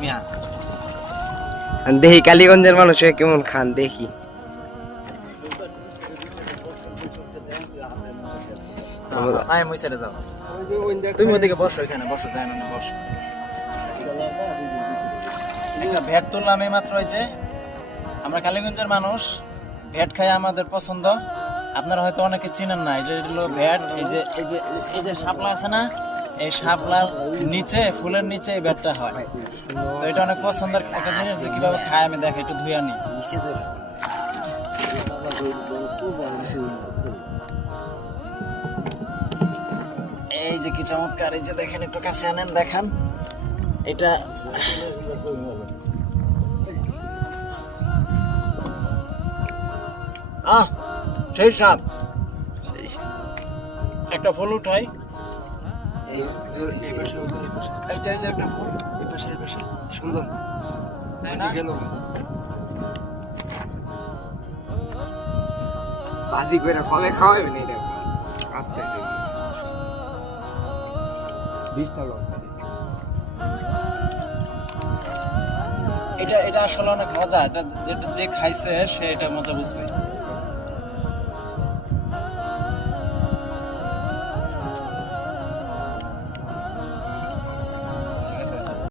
মিয়া দেখি কালীগঞ্জের মানুষ কেমন খান দেখি। আয় মই ছেড়ে যাও, তুমি ওদিকে বসো, এখানে বসো, যাই মানে বসো। একটা ভ্যাট তুললাম এই মাত্র। হয়েছে আমরা কালীগঞ্জের মানুষ, ভ্যাট খাই আমাদের পছন্দ। আপনারা হয়তো অনেকে চিনেন না, এটা হলো ভ্যাট। এই যে শাপলা আছে না, এই শাপলার নিচে, ফুলের নিচে এই ভ্যাটটা হয়। তো এটা অনেক পছন্দের একটা জিনিস, যে কিভাবে খায় আমি দেখে একটু ধুয়ে আনি। এই যে কি চমৎকার, এই যে দেখেন, একটু কাছে আনেন, দেখান এটা। সেই স্বাদ। একটা ফুল উঠাই, একটা ফুল সুন্দর ভাজি করে ফলে খাওয়াবেন এটা আস্তে 20 টাকা। এটা আসলে অনেক মজা। এটা যেটা যে খাইছে সে এটা মজা বুঝবে।